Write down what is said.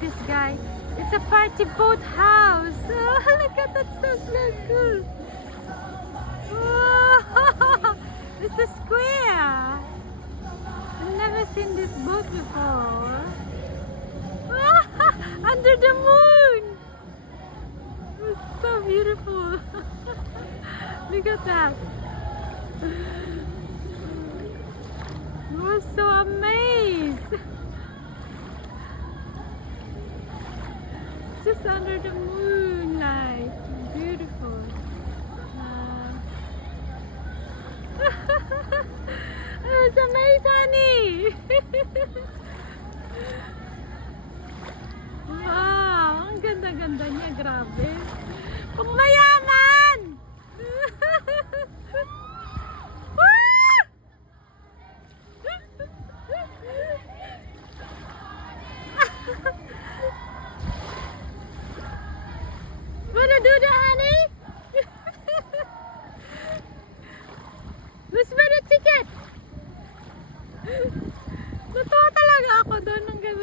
this guy. It's a party boat house. Oh, look at that, so cool. Oh, it's a square. I've never seen this boat before. Under the moon. It's so beautiful. Look at that. I was so amazed. Just under the moonlight. Beautiful. I was amazed, honey. Wow, ang ganda-ganda niya. Grabe. Pang mayaman! Wanna do that, honey? Let's buy the ticket. Natuwa talaga ako doon ng ganda.